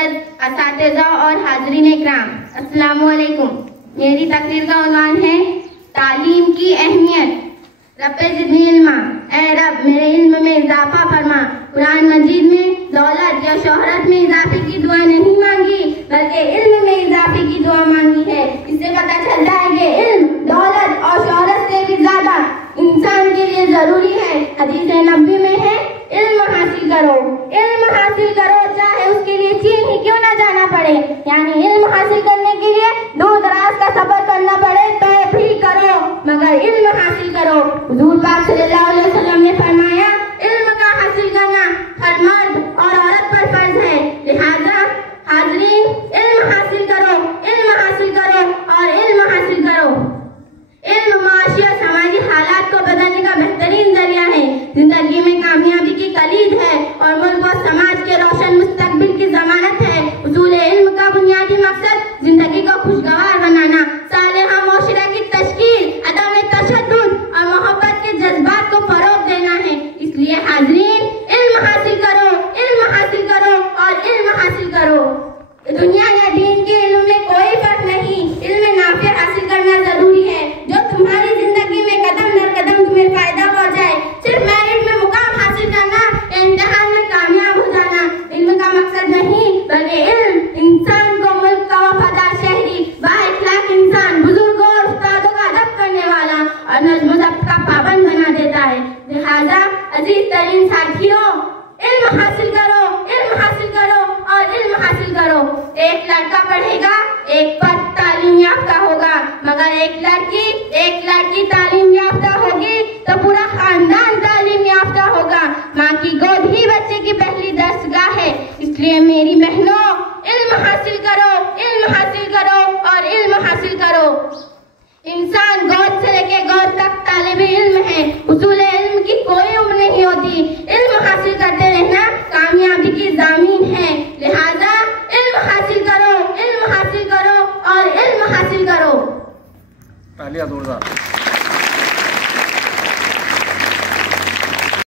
मुअज़्ज़ज़ असातिज़ा और हाज़रीन इकराम, अस्सलामु अलैकुम। मेरी तकरीर का उन्वान है तालीम की अहमियत। रब्बे ज़िदनी इल्मा, ऐ रब मेरे इल्म में इजाफा फरमा। कुरान मजीद में दौलत या शोहरत में इजाफे की दुआ नहीं मांगी, बल्कि इल्म में इजाफे की दुआ मांगी है। इससे पता चलता है कि इल्म दौलत और शोहरत से भी ज्यादा इंसान के लिए जरूरी है। हदीस नबी में है, इल्म हासिल करो, इल्म हासिल करो, चाहे उसके लिए चीन ही क्यों ना जाना पड़े। यानी इल्म हासिल करने के लिए दूर दराज का सफर करना पड़े तो भी करो, मगर इल्म हासिल करो। हुजूर पाक सल्लल्लाहु अलैहि वसल्लम ने फरमाया, इल्म का हासिल करना हर मर्द और औरत पर फर्ज है। लिहाजा हाज़रीन, इल्म हासिल करो, इल्म हासिल करो और इल्म हासिल करो। इल्म माशी और समाजी हालात को बदलने का बेहतरीन जरिया है, जिंदगी में कामयाबी की कलीद है और मुल्क और समाज के रोशन मुस्तकबिल की जमानत है। उसूल इल्म का बुनियादी मकसद जिंदगी को खुशगवार बनाना, सालेहा मुआशरा की तश्कील, अदम तशद्दुद और मोहब्बत के जज्बात को फरोग देना है। इसलिए हाज़रीन, इल्म हासिल करो, इल्म हासिल करो और इल्म हासिल करो। दुनिया या दीन के इल्म में कोई फर्क नहीं, इल्म नाफिया हासिल करना जरूरी है, जो तुम्हारी जिंदगी में कदम दर कदम तुम्हें फायदा पहुंचाए। सिर्फ मेरिट में मुकाम हासिल करना, इम्तिहान में कामयाब हो जाना इल्म का मकसद नहीं, बल्कि इल्म इंसान को मुल्क का वफादार शहरी, बाइखलाक इंसान, बुजुर्गों और उस्तादों का अदब करने वाला और नज़्म ज़ब्त का पाबंद बना देता है। लिहाजा अजीज तरीन साथियों, इल्म हासिल करो, इल्म हासिल करो और इल्म हासिल करो। एक लड़का पढ़ेगा, एक फर्द तालीम याफ्ता होगा, मगर एक लड़की तालीम याफ्ता होगी तो पूरा खानदान तालीम याफ्ता होगा। माँ की गोद ही बच्चे की पहली दरसगाह है। इसलिए मेरी बहनों, इल्म हासिल करो, इल्म हासिल करो और इल्म हासिल करो। इंसान गोद से लेके गोद तक तालिब इल्म है। उसूल इल्म की कोई उम्र नहीं होती। इल्म हासिल करते रहना कामयाबी की ज़मीन है। लिहाजा इल्म हासिल करो, इल्म हासिल करो और इल्म हासिल करो। तालियां जोरदार।